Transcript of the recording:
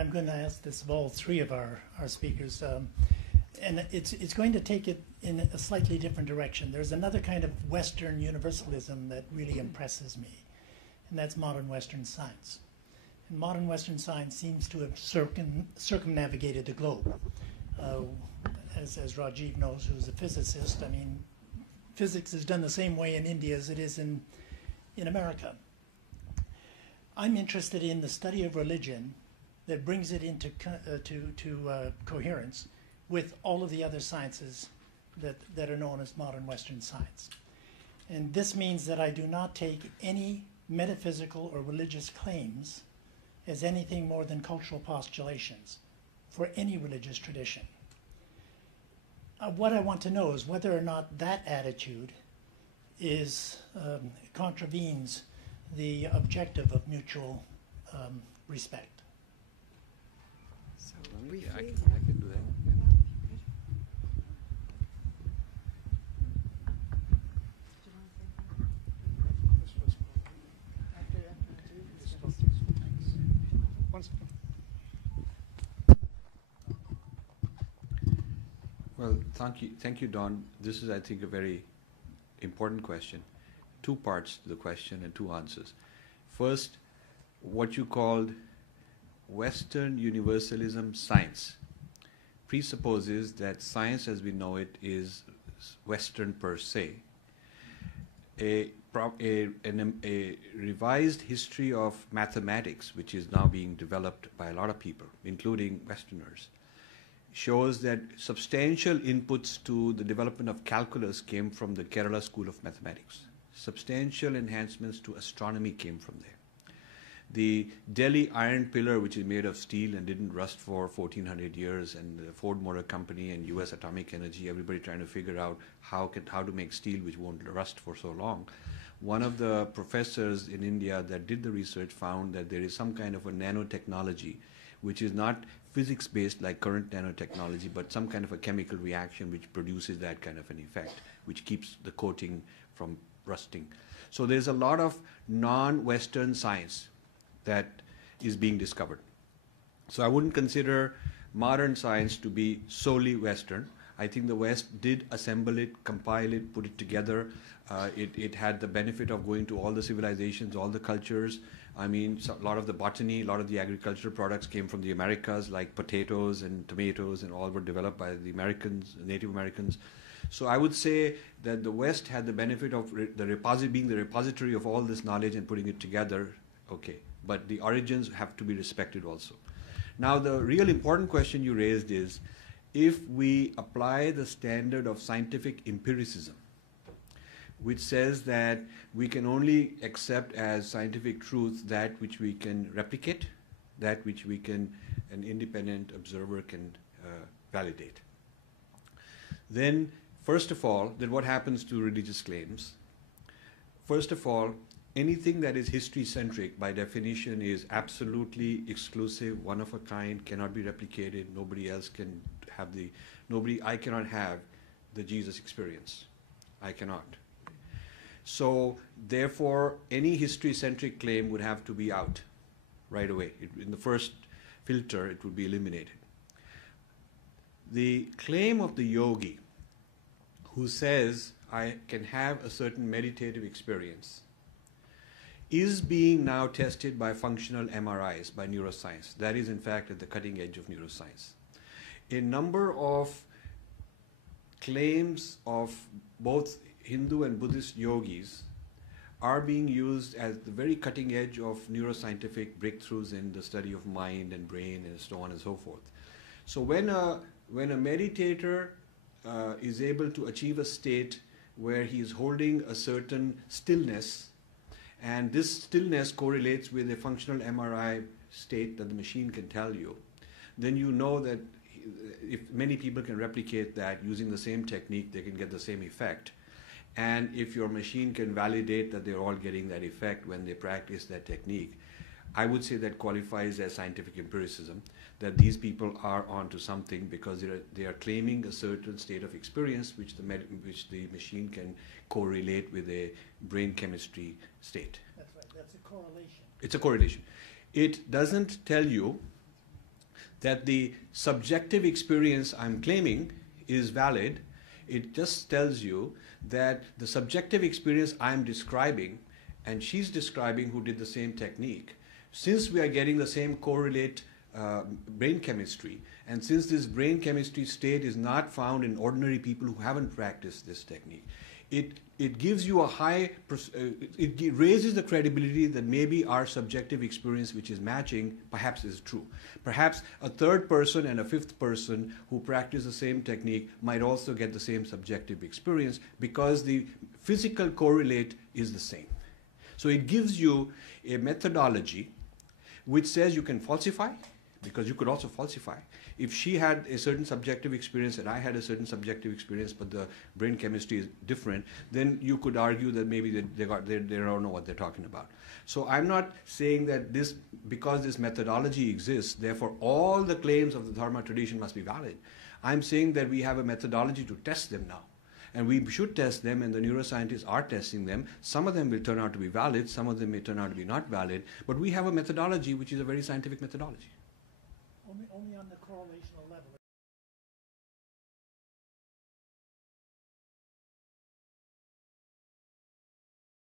I'm going to ask this of all three of our speakers, and it's going to take it in a slightly different direction. There's another kind of Western universalism that really impresses me, and that's modern Western science. And modern Western science seems to have circumnavigated the globe. As Rajiv knows, who's a physicist, I mean, physics is done the same way in India as it is in America. I'm interested in the study of religion that brings it into coherence with all of the other sciences that are known as modern Western science. And this means that I do not take any metaphysical or religious claims as anything more than cultural postulations for any religious tradition. What I want to know is whether or not that attitude contravenes the objective of mutual respect. So yeah, I can do that. Well, thank you, Don. This is, I think, a very important question. Two parts to the question and two answers. First, what you called Western Universalism science presupposes that science as we know it is Western per se. A revised history of mathematics, which is now being developed by a lot of people, including Westerners, shows that substantial inputs to the development of calculus came from the Kerala School of Mathematics. Substantial enhancements to astronomy came from there. The Delhi iron pillar, which is made of steel and didn't rust for 1400 years, and the Ford Motor Company and US Atomic Energy, everybody trying to figure out how to make steel which won't rust for so long. One of the professors in India that did the research found that there is some kind of a nanotechnology which is not physics-based like current nanotechnology, but some kind of a chemical reaction which produces that kind of an effect, which keeps the coating from rusting. So there's a lot of non-Western science that is being discovered. So I wouldn't consider modern science to be solely Western. I think the West did assemble it, compile it, put it together. It had the benefit of going to all the civilizations, all the cultures. I mean, so a lot of the botany, a lot of the agricultural products came from the Americas, like potatoes and tomatoes, and all were developed by the Americans, Native Americans. So I would say that the West had the benefit of being the repository of all this knowledge and putting it together, okay. But the origins have to be respected also. Now, the real important question you raised is, if we apply the standard of scientific empiricism, which says that we can only accept as scientific truth that which we can replicate, that which an independent observer can validate. Then, first of all, then what happens to religious claims? First of all, anything that is history-centric, by definition, is absolutely exclusive, one of a kind, cannot be replicated, nobody else can have I cannot have the Jesus experience. I cannot. So, therefore, any history-centric claim would have to be out right away. In the first filter, it would be eliminated. The claim of the yogi who says, I can have a certain meditative experience, is being now tested by functional MRIs, by neuroscience. That is, in fact, at the cutting edge of neuroscience. A number of claims of both Hindu and Buddhist yogis are being used as the very cutting edge of neuroscientific breakthroughs in the study of mind and brain and so on and so forth. So when a meditator is able to achieve a state where he is holding a certain stillness, and this stillness correlates with a functional MRI state that the machine can tell you, then you know that if many people can replicate that using the same technique, they can get the same effect. And if your machine can validate that they're all getting that effect when they practice that technique, I would say that qualifies as scientific empiricism, that these people are onto something because they are claiming a certain state of experience which the machine can correlate with a brain chemistry state. That's right. That's a correlation. It's a correlation. It doesn't tell you that the subjective experience I'm claiming is valid. It just tells you that the subjective experience I'm describing and she's describing who did the same technique, since we are getting the same correlate brain chemistry, and since this brain chemistry state is not found in ordinary people who haven't practiced this technique, it gives you a high, it raises the credibility that maybe our subjective experience, which is matching, perhaps is true. Perhaps a third person and a fifth person who practice the same technique might also get the same subjective experience because the physical correlate is the same. So it gives you a methodology which says you can falsify, because you could also falsify. If she had a certain subjective experience and I had a certain subjective experience, but the brain chemistry is different, then you could argue that maybe they don't know what they're talking about. So I'm not saying that this, because this methodology exists, therefore all the claims of the Dharma tradition must be valid. I'm saying that we have a methodology to test them now. And we should test them, and the neuroscientists are testing them. Some of them will turn out to be valid, some of them may turn out to be not valid, but we have a methodology which is a very scientific methodology. Only on the correlational level.